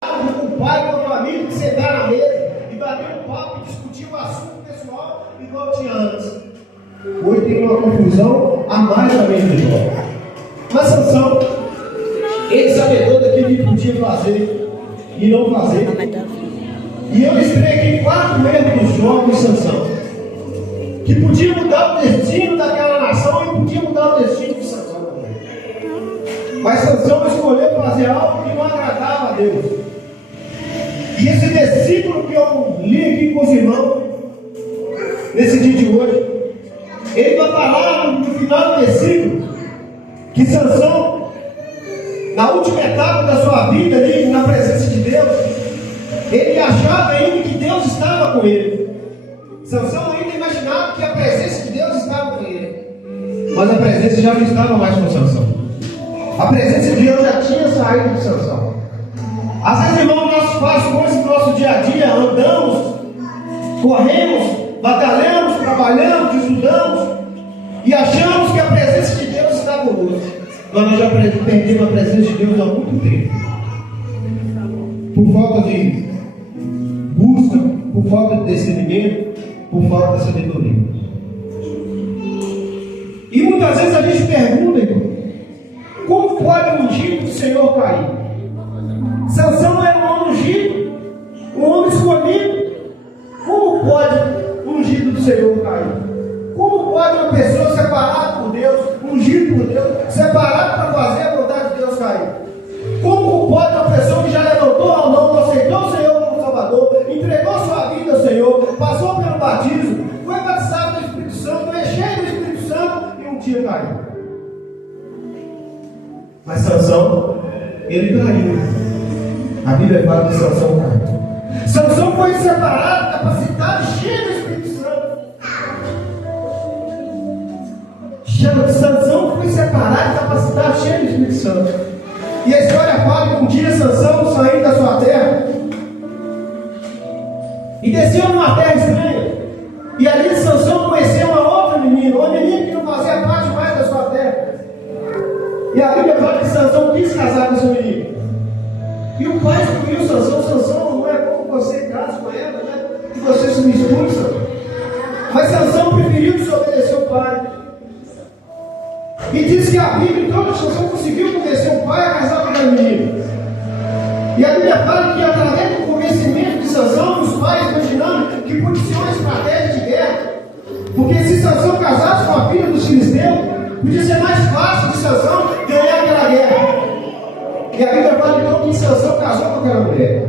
com o pai, com o amigo, que sentar na mesa e bater um papo e discutir o assunto pessoal igual tinha antes. Hoje tem uma confusão a mais na mente de Jó. Mas Sansão, ele sabedor daquilo que podia fazer e não fazer. E eu listei aqui 4 erros dos jovens de Sansão, que podia mudar o destino daquela nação e podia mudar o destino de Sansão também. Mas Sansão escolheu fazer algo que não agradava a Deus. E esse versículo que eu li aqui com os irmãos, nesse dia de hoje, ele vai falar no final do versículo que Sansão, na última etapa da sua vida ali, na presença de Deus, ele achava ainda que Deus estava com ele. Sansão ainda imaginava que a presença de Deus estava com ele. Mas a presença já não estava mais com Sansão. A presença de Deus já tinha saído de Sansão. Às vezes, irmão, nós fazemos coisas no nosso dia a dia, andamos, corremos, batalhamos, trabalhamos, estudamos e achamos que a presença de Deus está conosco. Mas nós já perdemos a presença de Deus há muito tempo. Por falta de busca, por falta de discernimento, por falta de sabedoria. E muitas vezes a gente pergunta, irmão, como pode o ungido do Senhor cair? Sansão era um homem ungido, um homem escolhido. Como pode o ungido do Senhor cair? Como pode uma pessoa separada por Deus, ungido por Deus, separada para fazer a vontade de Deus cair? Como pode uma pessoa que já levantou a mão, aceitou o Senhor como Salvador, entregou sua vida ao Senhor, passou pelo batismo, foi batizado no Espírito Santo, foi cheio do Espírito Santo e um dia caiu? Mas Sansão, ele caiu. A Bíblia fala que Sansão caiu. Sansão foi separado, capacitado, cheio do Espírito Santo. Sansão foi separado, capacitado, cheio do Espírito Santo. E a história fala que um dia Sansão saiu da sua terra e desceu numa terra estranha. E ali Sansão conheceu uma outra menina que não fazia parte mais da sua terra. E a Bíblia fala que Sansão quis casar com essa menina. E o pai excluiu Sansão. Sansão, não é como você casa com ela, né? Que você se expulsa. Mas Sansão preferiu desobedecer o pai. E diz que a Bíblia, então, Sansão conseguiu convencer o pai a casar com aquela menina. E a Bíblia fala que através do convencimento de Sansão, os pais imaginando que podia ser uma estratégia de guerra. Porque se Sansão casasse com a filha dos filisteus, podia ser mais fácil de Sansão ganhar aquela guerra. E a Bíblia fala então que Sansão casou com aquela mulher.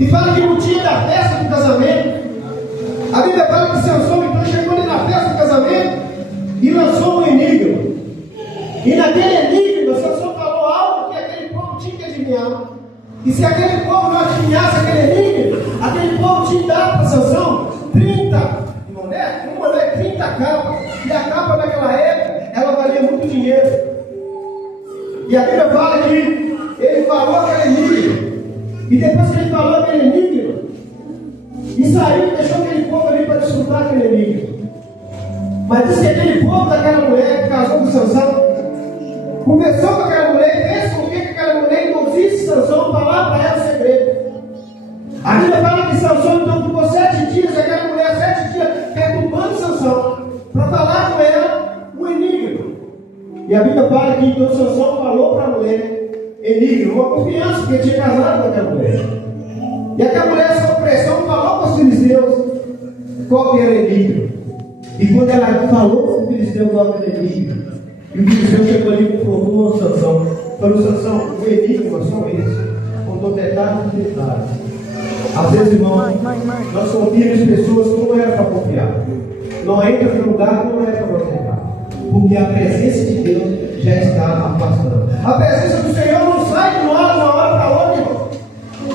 E fala que no dia da festa do casamento, a Bíblia fala que Sansão então chegou ali na festa do casamento e lançou um enigma. E naquele enigma, Sansão falou algo que aquele povo tinha que adivinhar. E se aquele povo não adivinhasse aquele enigma, aquele povo tinha que dar para Sansão 30 moedas, uma não é 30 capas. E a capa naquela época, ela valia muito dinheiro. E a Bíblia fala que ele falou aquele enigma. E depois que ele falou aquele enigma, e saiu e deixou aquele povo ali para desfrutar aquele enigma. Mas diz que aquele povo daquela mulher que casou com Sansão, conversou com aquela mulher e fez com que aquela mulher induzisse Sansão a falar para ela o segredo. A Bíblia fala que Sansão então ficou 7 dias, aquela mulher 7 dias perturbando Sansão, para falar com ela o enigma. E a Bíblia fala que então Sansão falou para a mulher enigma, uma confiança, porque tinha casado com aquela mulher. E aquela mulher, sob pressão, falou para os filisteus qual que era o enigma. E quando ela falou para o filisteu qual que era o enigma, e o filisteu chegou ali e confrontou a Sansão. Falou: Sansão, o enigma são esses. Contou detalhes e detalhes. Às vezes, irmão, nós confiamos pessoas que não era para confiar. Não entra em lugar que não era para você entrar. Porque a presença de Deus já está afastando. A presença do Senhor não sai de nós de uma hora para outra, irmão.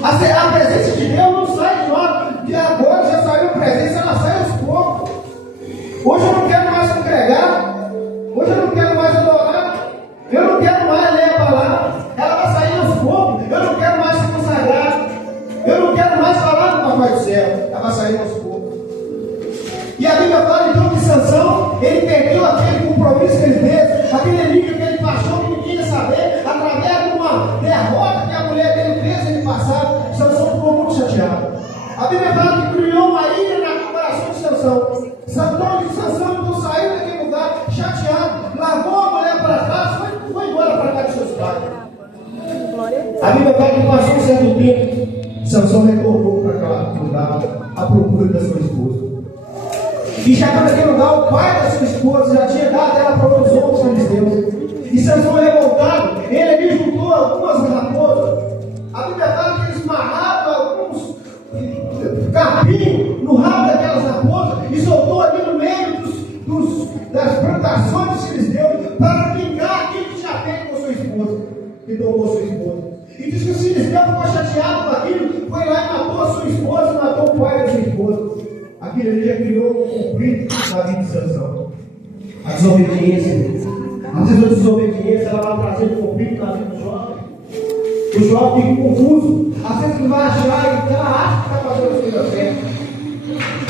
A presença de Deus não sai de nós. De agora já saiu a presença, ela sai aos poucos. Hoje eu não quero mais congregar. Hoje eu não quero mais adorar. Eu não quero mais ler a palavra. Ela vai sair aos poucos. Eu não quero mais se consagrar. Eu não quero mais falar do Papai do Céu. Ela vai sair aos poucos. E a Bíblia fala então que Sansão, ele perdeu aquele compromisso que ele fez, aquele enigma que ele passou, que ninguém ia saber, através de uma derrota que a mulher dele fez, ele passado, Sansão ficou muito chateado. A Bíblia fala que criou uma ira no coração de Sansão. Sansão então saiu daquele lugar chateado, largou a mulher para trás, foi embora para casa de seus pais. A Bíblia fala que passou um certo tempo, Sansão retornou para aquele lugar à procura da sua esposa. E chegando naquele lugar, o pai da sua esposa já tinha dado ela para os outros filisteus. E Sansão revoltado, ele ali juntou algumas raposas. A Bíblia fala que eles amarravam alguns capim no rabo daquelas raposas e soltou ali no meio das plantações dos filisteus para vingar aquilo que tinha feito com sua esposa, que tomou sua esposa. E diz que o filisteu ficou chateado com aquilo, foi lá e matou a sua esposa, matou o pai da sua esposa. Aquilo ali já criou um conflito na vida de Sansão. A desobediência. Às vezes a desobediência ela vai trazer conflito na vida do jovem. O jovem fica confuso. Às vezes ele vai achar e ela acha que está fazendo as coisas certas.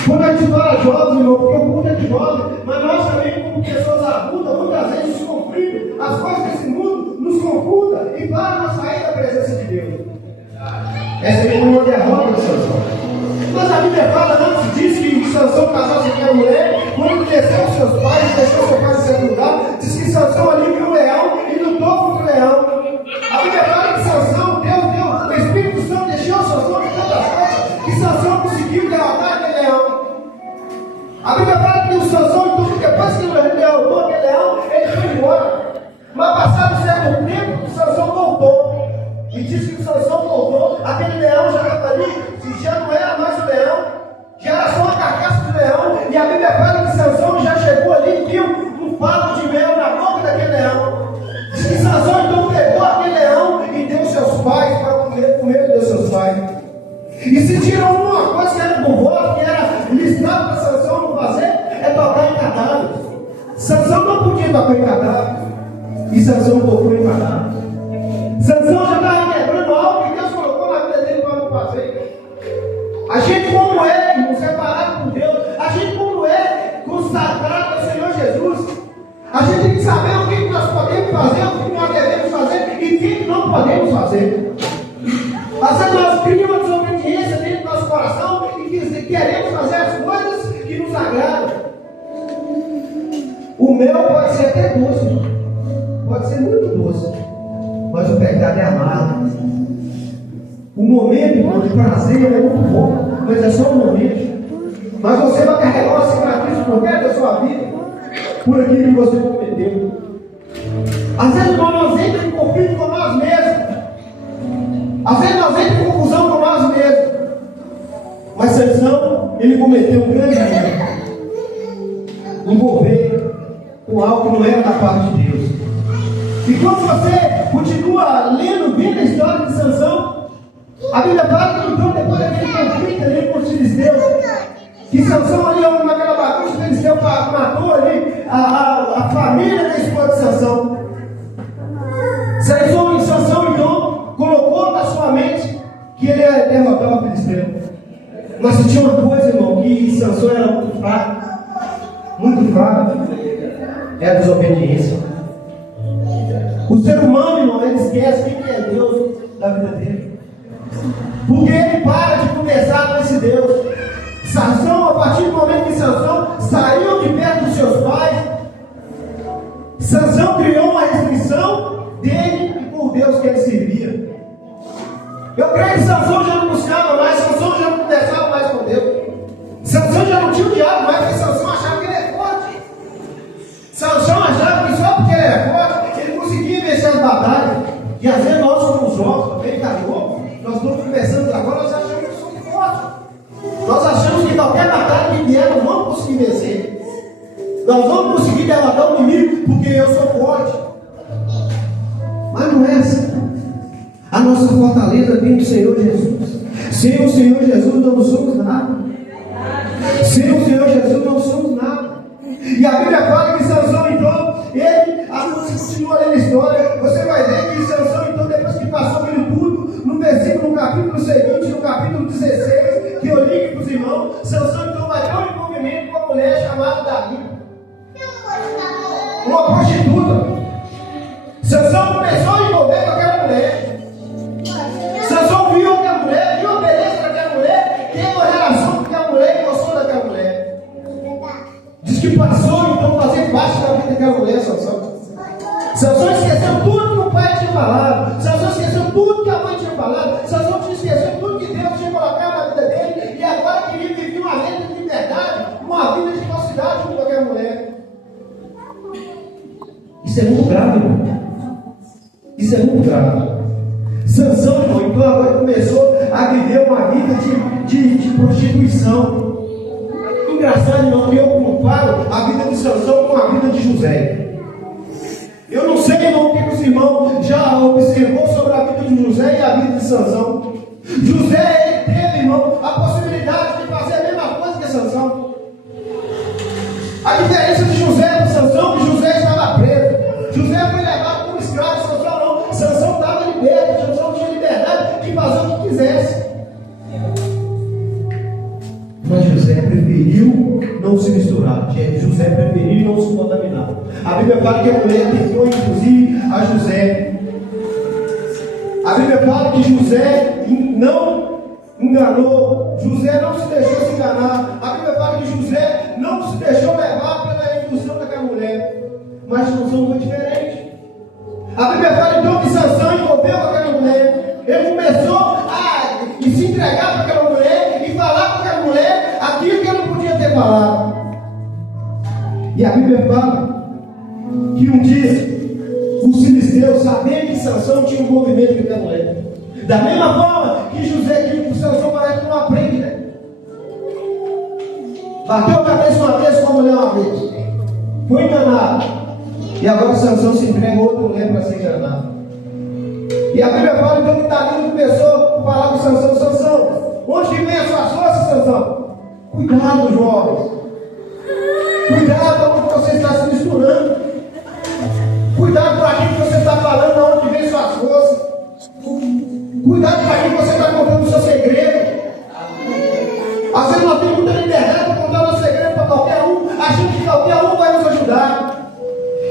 Quando a gente fala jovem, irmão, porque o mundo é de jovem, mas nós também, como pessoas adultas, muitas vezes nos conflitos, as coisas desse mundo nos confundam e param a sair da presença de Deus. Essa é uma derrota de Sansão. Mas a Bíblia fala, antes diz que Sansão casou-se com aquela mulher, quando desceu os seus pais, deixou seu pai em certo lugar, diz que Sansão ali viu um leão e lutou contra o leão. A Bíblia fala que Sansão, o Espírito Santo deixou Sansão de tantas coisas, que Sansão conseguiu derrotar aquele leão. A Bíblia fala que o Sansão, então, depois que ele derrotou aquele leão, ele foi embora. Mas passado um certo tempo, Sansão voltou. E diz que o Sansão voltou, aquele leão já estava ali, já não era mais o leão, já era só a carcaça do leão, e a Bíblia fala que Sansão já chegou ali e viu um favo de mel na boca daquele leão. Diz que Sansão então pegou aquele leão e deu seus pais para comer dos seus pais. E se tirou uma coisa que era do voto, que era listado para Sansão não fazer, é tocar em cadáver. Sansão não podia tocar em cadáver, e Sansão tocou em cadáver. Sansão já estava quebrando algo que Deus colocou na vida dele para não fazer. A gente como é, irmão, separado por Deus, a gente como é, consagrado ao Senhor Jesus, a gente tem que saber o que nós podemos fazer, o que nós devemos fazer e o que não podemos fazer. Às vezes nós criamos uma desobediência dentro do nosso coração e queremos fazer as coisas que nos agradam. O mel pode ser até doce, pode ser muito doce, mas o pecado é amargo. O momento de prazer é muito bom, mas é só um momento. Mas você vai carregar uma cicatriz por resto da sua vida, por aquilo que você cometeu. Às vezes nós entramos em conflito com nós mesmos. Às vezes nós entramos em confusão com nós mesmos. Mas Sansão, ele cometeu um grande erro. Envolver com algo que não era da parte de Deus. E quando você continua lendo, vendo a história de Sansão, a Bíblia fala que então depois daquele conflito ali com os filisteus, que Sansão ali naquela bagunça, o filisteu matou ali a família da esposa de Sansão. Sansão então colocou na sua mente que ele ia derrotar o filisteu. Mas se tinha uma coisa, irmão, que Sansão era muito fraco, é a desobediência. O ser humano, irmão, ele esquece quem é Deus da vida dele. Porque ele para de conversar com esse Deus. Sansão, a partir do momento que Sansão saiu de perto dos seus pais, Sansão criou uma restrição dele e por Deus que ele servia. Eu creio que Sansão já não buscava mais, Sansão já não conversava mais com Deus. Sansão já não tinha o diabo mais, porque Sansão achava que ele é forte. Sansão achava que só porque ele é forte, ele conseguia vencer as batalhas. E às vezes nós somos jovens, também carioca, nós estamos conversando agora, nós achamos que somos fortes. Nós achamos que qualquer batalha que vier, nós vamos conseguir vencer. Nós vamos conseguir derrotar o inimigo, porque eu sou forte. Mas não é assim. A nossa fortaleza vem do Senhor Jesus. Sem o Senhor Jesus não somos nada. Sem o Senhor Jesus não somos nada. E a Bíblia fala que Sansão então, ele, continua lendo a história, você vai ver que Sansão então, depois que passou aquilo tudo, no capítulo seguinte, no capítulo 16, que eu li para os irmãos, Sansão então vai ter um envolvimento com uma mulher chamada Dalila, uma prostituta. Sansão começou a envolver com aquela mulher. Sansão viu tinha falado, Sansão tinha esquecido tudo que Deus tinha colocado na vida dele, e agora queria viver uma vida de liberdade, uma vida de falsidade com qualquer mulher. Isso é muito grave, irmão. Isso é muito grave. Sansão, irmão, então agora começou a viver uma vida de prostituição. Engraçado, irmão, que eu comparo a vida de Sansão com a vida de José. Eu não sei, irmão, o que os irmãos já observou sobre a vida de José e a vida de Sansão. José, ele teve, irmão, a possibilidade de fazer a mesma coisa que Sansão. A diferença de José para Sansão é que José estava preso. José foi levado como escravo, Sansão não. Sansão estava liberto, Sansão tinha liberdade de fazer o que quisesse. Mas José preferiu não se misturar. José preferiu não se contaminar. A Bíblia fala que a mulher tentou, inclusive, a José. A Bíblia fala que José não enganou. José não se deixou se enganar. A Bíblia fala que José não se deixou levar pela indução daquela mulher. Mas Sansão foi diferente. A Bíblia fala então que Sansão envolveu com aquela mulher. Ele começou a se entregar para aquela mulher e falar para aquela mulher aquilo que ele não podia ter falado. E a Bíblia fala que um dia os filisteus, sabendo que Sansão tinha um envolvimento com aquela mulher, da mesma forma que José, que o Sansão parece que não aprende, né? Bateu a cabeça uma vez com a mulher uma vez, foi enganado, e agora Sansão se entrega a outra mulher para ser enganado. E a Bíblia fala então que Dalila começou a falar com Sansão: Sansão, onde que vem as suas forças, Sansão? Cuidado, jovens. Cuidado com o que você está se misturando. Cuidado com aquilo que você está falando, onde vem suas forças. Cuidado com aquilo que você está contando o seu segredo. Às vezes nós temos muita liberdade para contar o nosso segredo para qualquer um, achando que qualquer um vai nos ajudar.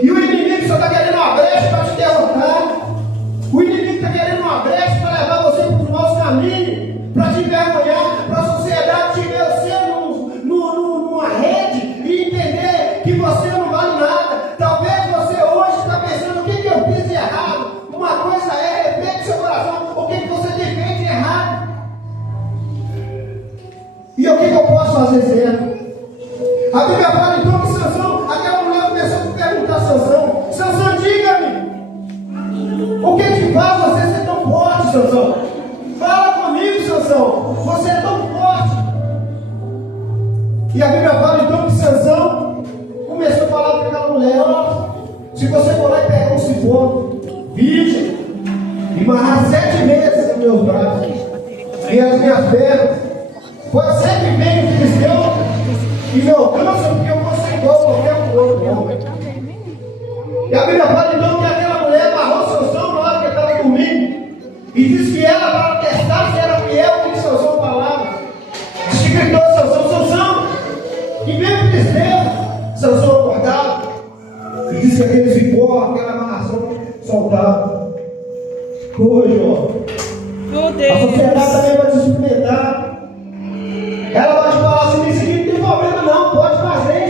E o inimigo só está querendo uma brecha para te derrotar. O inimigo está querendo uma brecha para levar você para os maus caminhos, para te envergonhar, para a sociedade te ver você numa rede e entender que você não vale nada. Talvez você hoje está pensando: o que eu fiz de errado? Uma coisa é, reflete seu coração, o que você tem feito de errado. E o que eu posso fazer certo? A Bíblia fala então que Sansão, aquela mulher começou a perguntar a Sansão: Sansão, diga-me, o que te faz você ser tão forte, Sansão? Fala comigo, Sansão, você é tão forte. E a Bíblia fala então que Sansão começou a falar para aquela mulher: ó, se você for lá e pegar um cipó virgem e amarrar 7 meses nos meus braços e as minhas pernas, pode ser que venha um filisteu e me alcança, porque eu vou ser igual a qualquer outro homem. E a Bíblia fala então que aquela mulher amarrou Sansão na hora que ele estava dormindo e disse que ela, para testar se era fiel ao que Sansão falava, disse que gritou: Sansão, Sansão, e vem o filisteu. Sansão acordava e disse que aquele cipó, aquela amarração soltava. Hoje, ó, a sociedade também vai te experimentar. Ela vai te falar assim: isso aqui não tem problema não, pode fazer.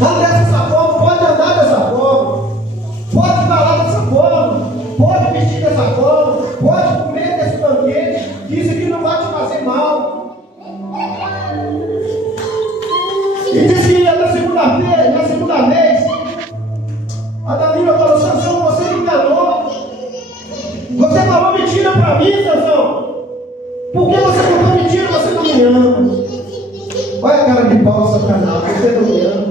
Anda dessa forma, pode andar dessa forma, pode falar dessa forma, pode vestir dessa forma, pode comer desse banquete, que isso aqui não vai te fazer mal. E disse que na segunda vez, a Dalila falou: Sansão, você me enganou. Você falou mentira para mim, Sansão. Por que você contou mentira? Você não me ama. Olha a cara de pau, Satanás, você não me ama.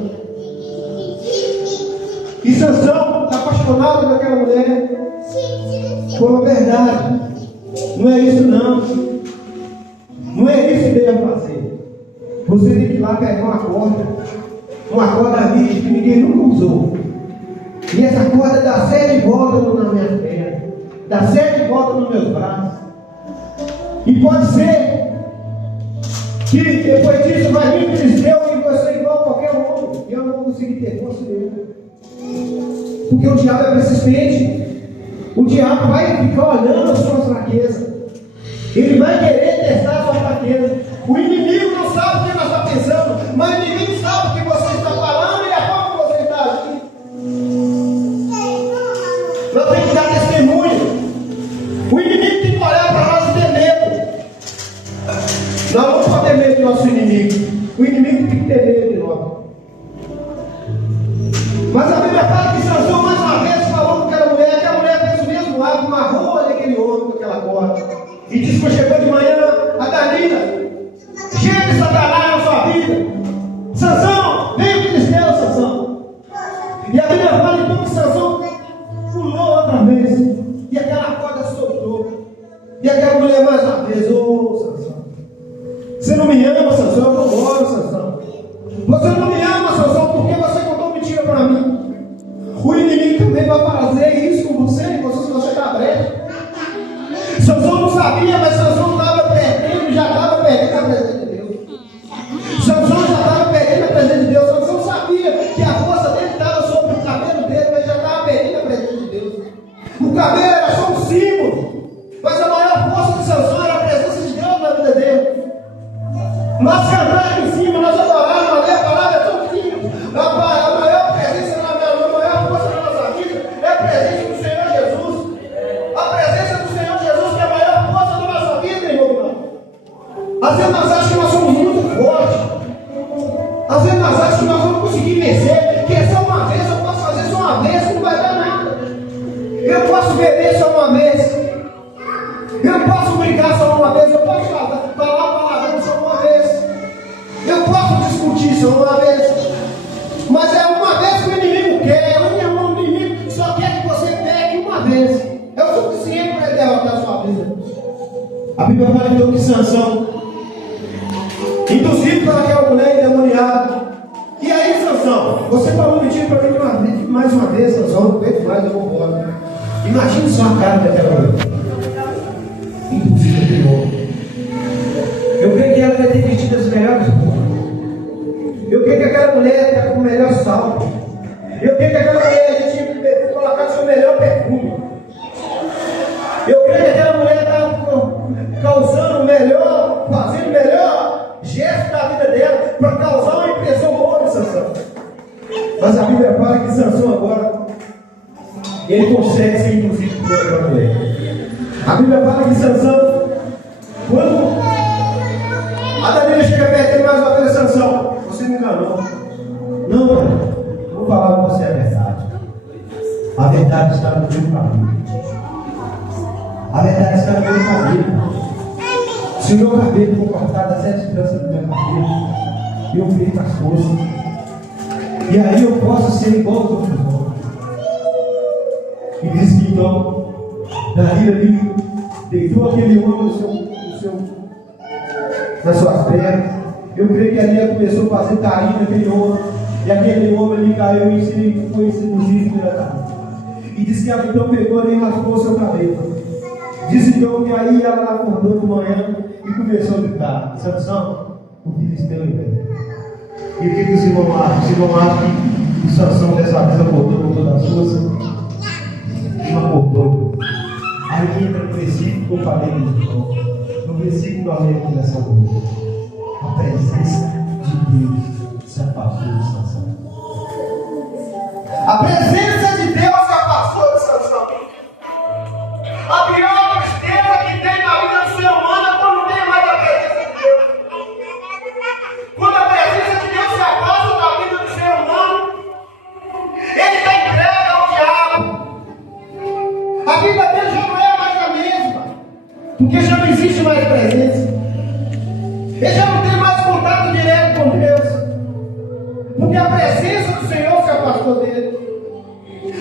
E Sansão, apaixonado por aquela mulher, falou: verdade, não é isso não. Não é isso que deve fazer. Você tem que ir lá pegar uma corda virgem que ninguém nunca usou. E essa corda dá 7 voltas na minha perna, dá 7 voltas nos meus braços. E pode ser que depois disso vai vir filisteu e você igual a qualquer outro. E eu não vou conseguir ter força nenhuma. Porque o diabo é persistente. O diabo vai ficar olhando as suas fraquezas. Ele vai querer testar a sua fraqueza. O inimigo não sabe o que nós estamos pensando, mas o inimigo sabe o que você está falando e a forma que você está agindo. Nós temos que dar testemunho. O inimigo nosso inimigo. O inimigo tem que ter medo de nós. Mas a Bíblia fala que Sansão mais uma vez falou com aquela mulher, que a mulher fez o mesmo ato, amarrou aquele homem com aquela corda. E disse que chegou de manhã a Dalila: chega de Satanás na sua vida. Sansão, vem o filisteu, Sansão. E a Bíblia fala então que Sansão pulou outra vez. E aquela corda soltou. E aquela mulher mais uma vez: ô Sansão, você não me ama, Sansão? Eu não moro, Sansão. Você não me ama, Sansão, porque você contou mentira para mim. O inimigo também vai fazer isso com você, se você está brecha. Sansão não sabia, mas Sansão estava perdendo, já estava perdendo a presença de Deus. Sansão já estava perdendo a presença de Deus. Sansão sabia que a força dele estava sobre o cabelo dele, mas já estava perdendo a presença de Deus. O cabelo era só um símbolo, mas a maior força de Sansão era a presença de Deus na vida dele. Nós cantamos em cima, nós adoramos, a palavra é tão simples. A maior presença, a maior força da nossa vida é a presença do Senhor Jesus. A presença do Senhor Jesus que é a maior força da nossa vida, irmão. Às vezes nós achamos que nós somos muito fortes. Às vezes nós achamos que nós vamos conseguir vencer, que é só uma vez, eu posso fazer só uma vez, que não vai dar nada. Eu posso beber só uma vez. Eu posso brigar só uma vez. Eu posso falar palavrão só uma vez. Eu posso discutir só uma vez. Mas é uma vez que o inimigo quer. O inimigo só quer que você pegue uma vez. É o suficiente para ele derrotar a sua vida. A Bíblia fala então que Sansão, induzido por aquela mulher endemoniada. E aí, Sansão, você falou mentira para mim mais uma vez, Sansão, não aguento mais, eu vou embora. Imagine só a cara daquela mulher. Induzida pelo homem. Eu creio que ela vai ter vestido as melhores roupas. Eu creio que aquela mulher está com o melhor salto. Eu creio que aquela mulher tinha que colocar o seu melhor perfume. Eu creio que aquela mulher está causando o melhor, fazendo o melhor gesto da vida dela para causar uma impressão boa de Sansão. Mas a Bíblia fala que Sansão agora ele consegue ser induzido por aquela mulher. A Bíblia fala que Sansão, quando a Dalila chega perto dele mais uma vez: Sansão, você me enganou. Não, vou falar com você a verdade. A verdade está no meu caminho. A verdade está no meu cabelo. Se o meu cabelo for cortado a 7 tranças do meu cabelo, eu perco as forças. E aí eu posso ser igual a todos os homens. E diz que então Dalila ali deitou aquele homem nas suas pernas. Eu creio que ali ela começou a fazer carinho naquele homem. E aquele homem ali caiu e foi seduzido pela Dalila. E disse que ela então pegou ali e raspou seu cabelo. Diz então que aí ela acordou de manhã e começou a gritar: Sansão, o filisteu vem. E o que os irmãos acham? Os irmãos acham que o Sansão dessa vez acordou com toda a força. Não acordou. Aí entra no versículo que eu falei no versículo que eu lembro nessa noite. A presença de Deus se afastou de Sansão. A presença de Deus se afastou de Sansão. A pior tristeza que tem na vida do ser humano é quando não tem mais a presença de Deus. Quando a presença de Deus se afasta da vida do ser humano, ele está entregue ao diabo. A vida dele já não é mais a mesma, porque já não existe mais presença. Ele já não tem mais contato direto com Deus, porque a presença do Senhor se afastou dele.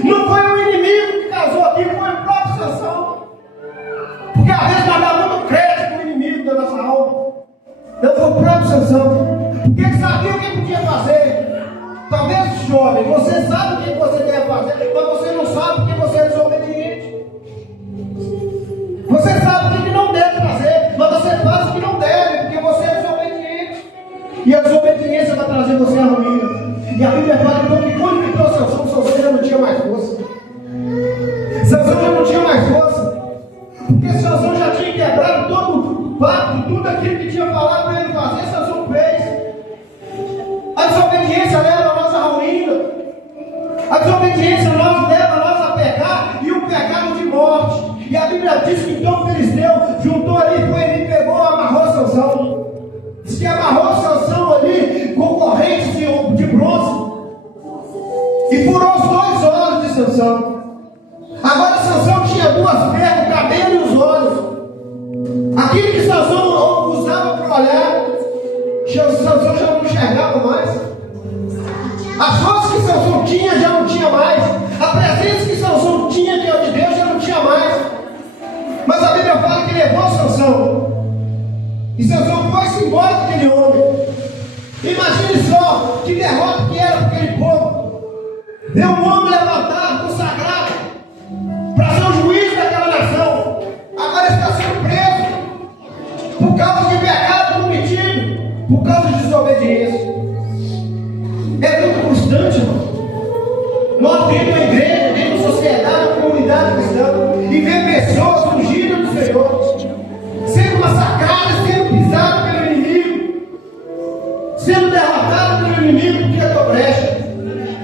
Não foi o inimigo que causou aqui, foi o próprio Sansão. Porque às vezes nós damos muito crédito para o inimigo da nossa alma. Não, foi o próprio Sansão, porque ele sabia o que podia fazer. Talvez jovem, você sabe o que você deve fazer, mas você não sabe porque você é desobediente. Você sabe o que não deve fazer, mas você faz o que não deve, porque você é desobediente. E a desobediência vai trazer você à ruína. E a Bíblia fala então que quando entrou Sansão já não tinha mais força. Sansão já não tinha mais força, porque Sansão já tinha quebrado todo o pacto, tudo aquilo que tinha falado para ele fazer, Sansão fez. A desobediência leva a nossa ruína. A desobediência leva a nós a pecar. E Aquilo que Sansão usava para olhar, Sansão já não enxergava mais. As forças que Sansão tinha já não tinha mais. A presença que Sansão tinha diante de Deus já não tinha mais. Mas a Bíblia fala que levou Sansão. E Sansão foi-se embora daquele homem. Imagine só que derrota que era para aquele povo. Ver um homem levantado, consagrado, para ser o juiz daquela nação. Agora está sendo preso por causa de pecado cometido, por causa de desobediência. É muito frustrante, irmão. Nós dentro da igreja, dentro da sociedade, da comunidade cristã, e ver pessoas fugindo do Senhor, sendo massacradas, sendo pisadas pelo inimigo, sendo derrotadas pelo inimigo porque é tua brecha.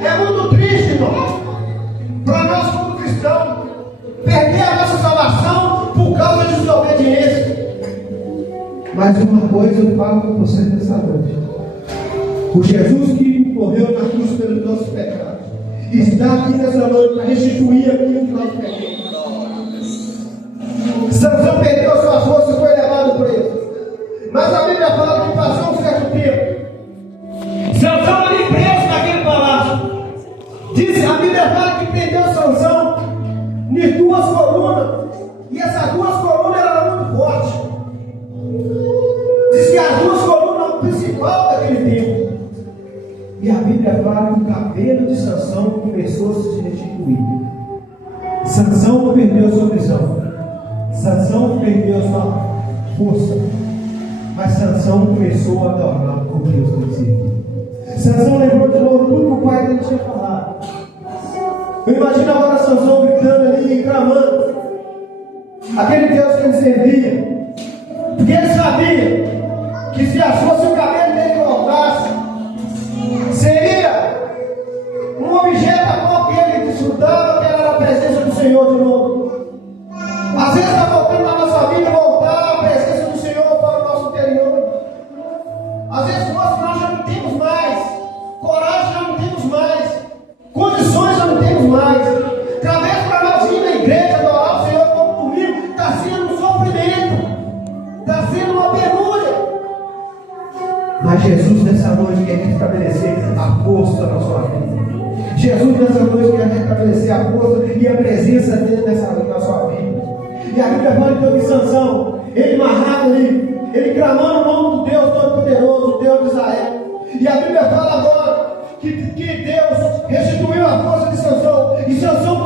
É muito triste, irmão, para nós como cristãos, perder a nossa salvação por causa de desobediência. Mas uma coisa eu falo com você nessa noite: o Jesus que morreu na cruz pelos nossos pecados está aqui nessa noite para restituir aquilo que nós perdemos. Sansão perdeu a sua força e foi levado preso. Mas a Bíblia fala que passou um certo tempo, Sansão ali preso naquele palácio. Diz, a Bíblia fala que prendeu Sansão em duas colunas. E essas duas colunas eram muito fortes. Diz que as duas colunas eram o principal daquele tempo. E a Bíblia fala que o cabelo de Sansão começou a se restituir. Sansão não perdeu a sua visão. Sansão não perdeu a sua força. Mas Sansão começou a adorar o Deus do céu. Sansão lembrou de novo tudo que o pai dele tinha falado. Eu imagino agora Sansão gritando ali e clamando aquele Deus que ele servia. Porque ele sabia que se fosse o cabelo dele voltasse, seria um objeto a qual ele desfrutava, que era a presença do Senhor de novo. Às vezes está voltando na nossa vida voltar a presença do Senhor para o nosso interior. Às vezes nós já não temos mais coragem, já não temos mais condições, já não temos mais. Talvez para nós ir na igreja adorar o Senhor como comigo está sendo um sofrimento, está sendo uma penúria. Mas Jesus nessa noite quer restabelecer a força na sua vida. Jesus nessa noite quer restabelecer a força e a presença dele na sua vida. E a Bíblia fala então que Sansão, ele amarrado ali, ele clamando o nome do Deus Todo-Poderoso, o Deus de Israel. E a Bíblia fala agora que Deus restituiu a força de Sansão. E Sansão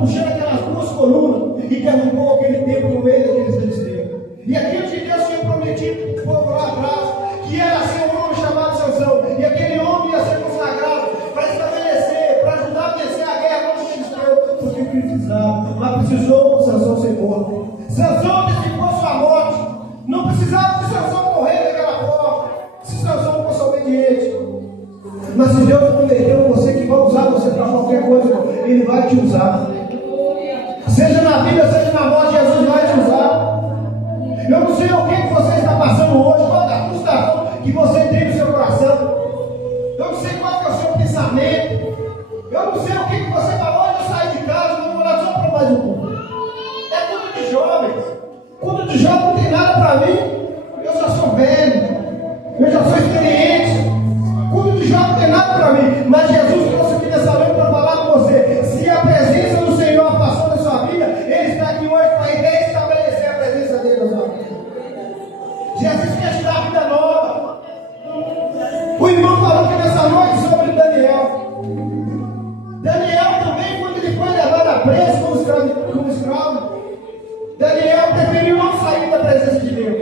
puxando aquelas duas colunas e derrubou aquele templo no meio daqueles filisteus. E aquilo que Deus tinha prometido para o povo lá atrás, que ia ser um homem chamado Sansão, e aquele homem ia ser consagrado para estabelecer, para ajudar a vencer a guerra contra os filisteus, porque precisava, mas precisou Sansão ser morto. Sansão antecipou sua morte. Não precisava de Sansão morrer daquela forma, se Sansão fosse obediente. Mas se Deus prometeu você que vai usar você para qualquer coisa, Ele vai te usar. Seja na vida, seja na morte, Jesus vai te usar. Eu não sei o que você está passando hoje, qual é a frustração que você tem no seu coração. Eu não sei qual é o seu pensamento. Eu não sei o que você falou de sair de casa, não vou lá só para mais um pouco. É culto de jovens. Culto de jovem não tem nada para mim. Eu já sou velho. Eu já sou experiente. Culto de jovem não tem nada para mim. Mas Jesus trouxe aqui nessa noite para falar com você. Se a presença do Senhor passou na sua vida, Ele está aqui hoje para restabelecer a presença dele na sua vida. Jesus quer te dar vida nova. O irmão falou aqui nessa noite sobre Daniel. Daniel também, quando ele foi levado a preso como escravo, Daniel preferiu não sair da presença de Deus.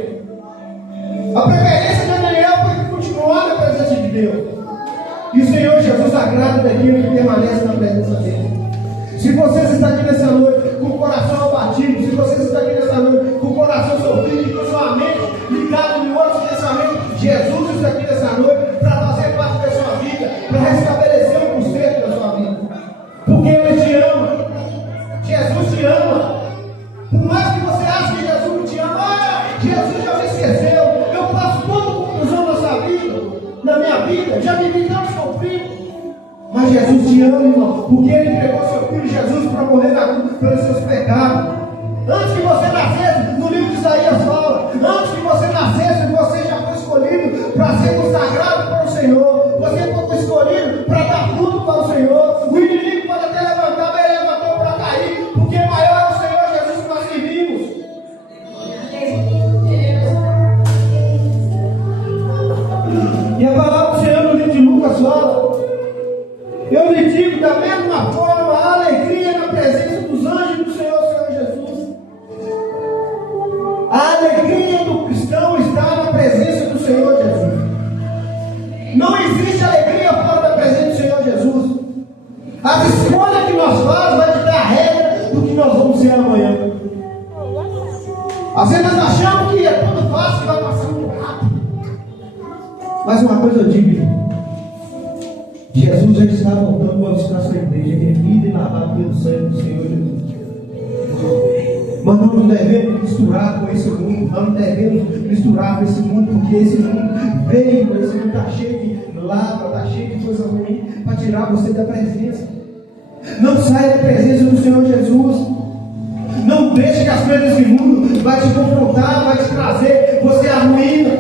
A preferência de Daniel foi continuar na presença de Deus. E o Senhor Jesus agrada daquilo que permanece na presença dele. Se vocês estão aqui nessa noite com o coração abatido, se vocês estão aqui nessa noite com o coração sofrido, com sua mente ligada em outros pensamentos, Jesus está aqui nessa noite para fazer parte da sua vida, para restabelecer o conserto da sua vida. Porque Ele te ama. Jesus te ama. Por mais que você ache que Jesus não te ama, Jesus já me esqueceu. Eu faço toda conclusão na sua vida, na minha vida, já vivi tanto sofrido. Mas Jesus te ama, irmão, porque Ele entregou seu Filho Jesus para morrer na cruz pelos seus pecados. Antes que você nascesse, no livro de Isaías fala, existe alegria fora da presença do Senhor Jesus. As escolhas que nós fazemos vai ditar a regra do que nós vamos ser amanhã. Às vezes nós achamos que é tudo fácil e vai passar muito rápido. Mas uma coisa eu digo: Jesus já está voltando para buscar a sua igreja, remida e lavada pelo sangue do Senhor Jesus. Mas nós não devemos misturar com esse mundo, nós não devemos misturar com esse mundo, porque esse mundo veio, esse mundo está cheio de lava, está cheio de coisa ruim, para tirar você da presença. Não saia da presença do Senhor Jesus. Não deixe que as coisas desse mundo vai te confrontar, vai te trazer você à ruína.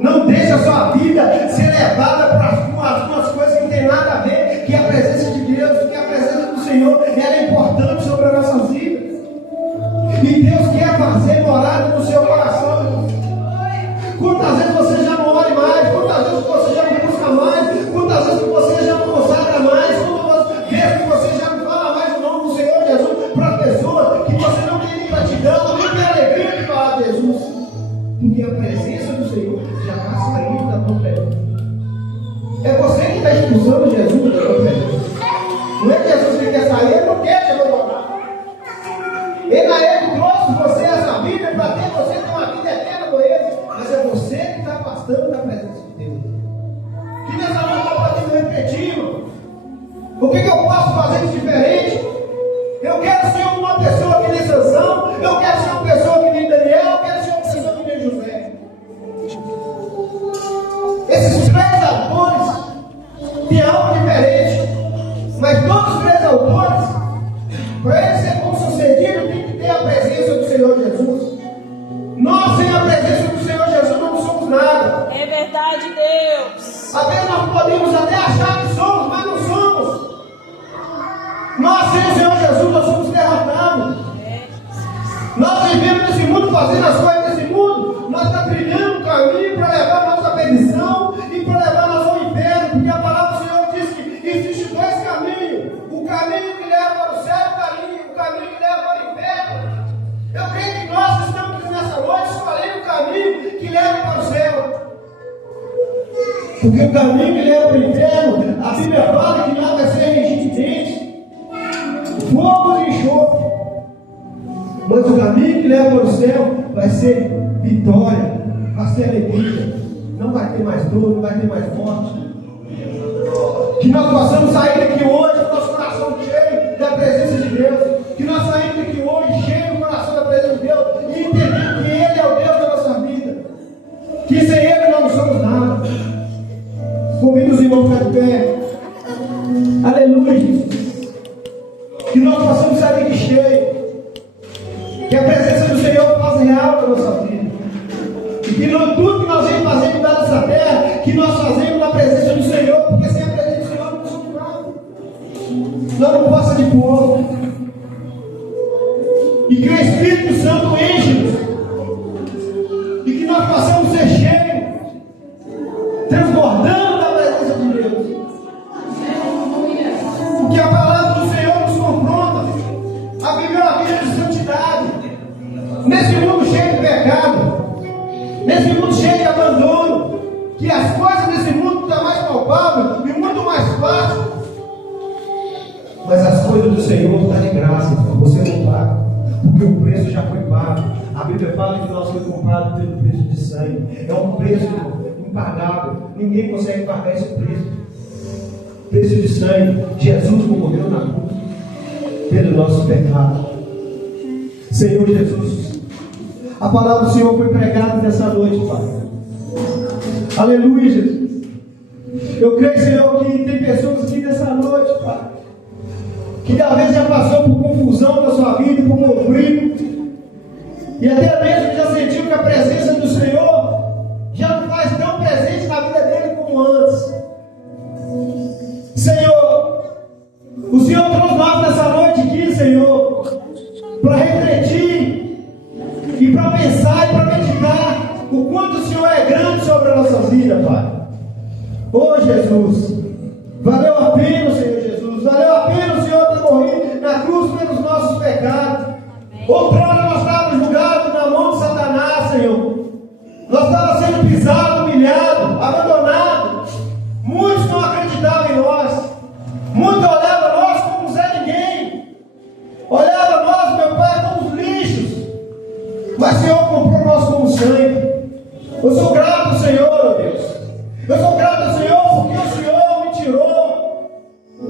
Não deixe a sua vida ser levada para algumas coisas que não tem nada a ver, que a presença de Deus, que a presença do Senhor, ela é importante sobre as nossas vidas. E Deus quer fazer morada no seu coração. Quantas vezes você já não ore mais? Quantas vezes você já não busca mais? Quantas vezes você já não consagra mais? Quantas vezes você já não fala mais o nome do Senhor Jesus para a pessoa que você não tem gratidão, não tem alegria de falar de Jesus? Porque a presença do Senhor já está saindo da tua presença. É você que está expulsando Jesus da tua presença. Não é Jesus que quer sair, ele não quer te abandonar. Ele trouxe você essa vida para ter você ter uma vida eterna com Ele. Mas é você que está afastando da presença de Deus. Que nessa noite eu posso refletir, irmão. O que eu posso fazer de diferente? Eu quero ser uma pessoa que nem Sansão. Eu quero ser uma pessoa que nem Daniel. Eu quero ser uma pessoa que nem José. Esses três autores têm algo diferente. Mas todos os três autores, para eles ser bom sucedido, tem que ter a presença do Senhor Jesus. Nós, sem a presença do Senhor Jesus, não somos nada. É verdade, Deus. Às vezes nós podemos até achar que somos, mas não somos. Nós, sem o Senhor Jesus, nós somos derrotados. Nós vivemos nesse mundo, fazendo as coisas desse mundo. Nós estamos trilhando um caminho para levar a nossa perdição e para levar nós ao inferno. Porque a palavra do Senhor diz que existem dois caminhos: o caminho que leva para o céu e o caminho que leva para o inferno. Eu creio que nós estamos nessa noite escolhendo o caminho que leva para o céu. Porque o caminho que leva para o inferno, a Bíblia fala que lá vai ser resistente, fogo e enxofre. Mas o caminho que leva para o céu vai ser vitória, vai ser alegria. Não vai ter mais dor, não vai ter mais morte. Que nós possamos sair daqui hoje com o nosso coração cheio da presença de Deus. Que nós saímos daqui hoje cheio do coração da presença de Deus e entendendo que Ele é o Deus da nossa vida. Que sem Ele nós não somos nada. Convido os irmãos a ficar de pé. Aleluia. Que nós possamos sair daqui cheio. Que a presença do Senhor faça real na nossa vida. E que tudo que nós vamos fazer nessa terra, que nós fazemos na presença do Senhor, porque sem a presença do Senhor não somos nada. Nós não passa de povo. E que o Espírito Santo enche-nos. E que nós possamos ser cheios, transbordando da presença de Deus. Porque a palavra do Senhor nos confronta a viver uma vida de santidade. Nesse mundo cheio de pecado, nesse mundo cheio de abandono, que as coisas desse mundo estão mais palpáveis e muito mais fáceis. Mas as coisas do Senhor estão de graça, você não paga, porque o preço já foi pago. A Bíblia fala que nós fomos comprados pelo preço de sangue. É um preço impagável. Ninguém consegue pagar esse preço. Preço de sangue. Jesus morreu na cruz pelo nosso pecado. Senhor Jesus, a palavra do Senhor foi pregada nessa noite, Pai. Aleluia, Jesus. Eu creio, Senhor, que tem pessoas aqui nessa noite, Pai, que talvez já passou por confusão na sua vida, por conflito, e até mesmo já sentiu que a presença do Senhor já não faz tão presente na vida dele como antes. Senhor, o Senhor trouxe nós nessa noite aqui, Senhor, para refletir e para pensar e para meditar o quanto o Senhor é grande sobre a nossa vida, Pai. Oh, Jesus, valeu a pena, Senhor Jesus, valeu a pena o Senhor ter morrido na cruz pelos nossos pecados. Outrora nós estávamos julgados na mão de Satanás, Senhor. Nós estávamos sendo pisados, humilhados, abandonados. sangue. Eu sou grato, Senhor, ó Deus. Eu sou grato, Senhor, porque o Senhor me tirou.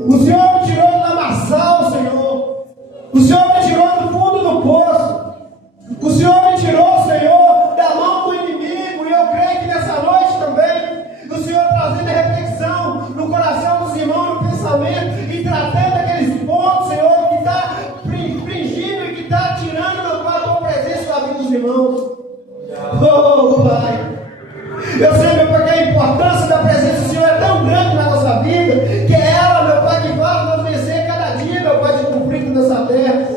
O Senhor me tirou do lamaçal, Senhor. O Senhor me tirou do fundo do poço. O Senhor me tirou, Senhor, da mão do inimigo. E eu creio que nessa noite também, o Senhor trazendo a reflexão no coração dos irmãos, no pensamento, e tratando aqueles pontos, Senhor, que está fingindo e que está tirando meu Pai a tua presença da vida dos irmãos. Oh, Pai. Eu sei, meu Pai, que a importância da presença do Senhor é tão grande na nossa vida, que é ela, meu Pai, que faz nós vencer cada dia, meu Pai, de conflito nessa terra.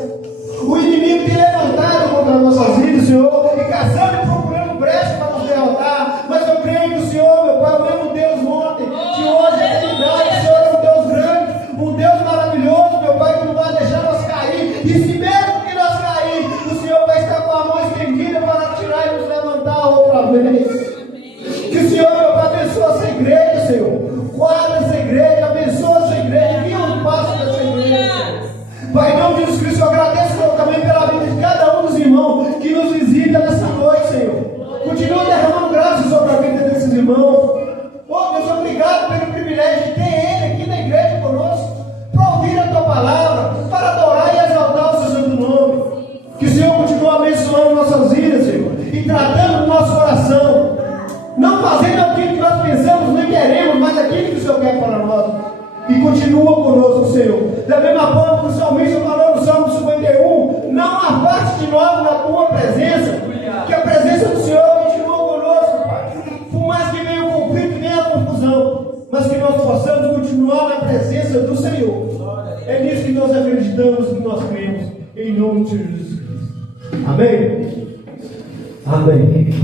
O inimigo tem levantado contra as nossas vidas, Senhor, e caçando e procurando brecha para nos derrotar. Mas eu creio que o Senhor, meu Pai, o mesmo Deus ontem, que hoje é eternidade, o Senhor é um Deus grande, um Deus maravilhoso, meu Pai, que não vai deixar nós cair. E se mesmo que nós cair, o Senhor vai estar com a mão estendida para tirar e nos levantar outra vez. Que o Senhor, meu Pai, abençoa essa igreja, Senhor. Guarda essa igreja, abençoa essa igreja, guia os passos dessa igreja, Senhor. Pai, em nome de Jesus Cristo, eu agradeço, Senhor, também pela vida de cada um dos irmãos que nos visita nessa noite, Senhor. Continua derramando graças sobre a vida desses irmãos. Oh, Deus, obrigado pelo privilégio de ter ele aqui na igreja conosco, para ouvir a tua palavra, para adorar e exaltar o seu santo nome. Que o Senhor continue abençoando nossas vidas, Senhor, e tratando o nosso coração. Não fazendo aquilo que nós pensamos, nem queremos, mas aquilo que o Senhor quer para nós. E continua conosco, Senhor. Da mesma forma que o salmista falou no Salmo 51, não afaste de nós na tua presença, que a presença do Senhor continua conosco, Pai. Por mais que venha o conflito, venha a confusão, mas que nós possamos continuar na presença do Senhor. É nisso que nós acreditamos, que nós cremos, em nome de Jesus Cristo. Amém? Amém.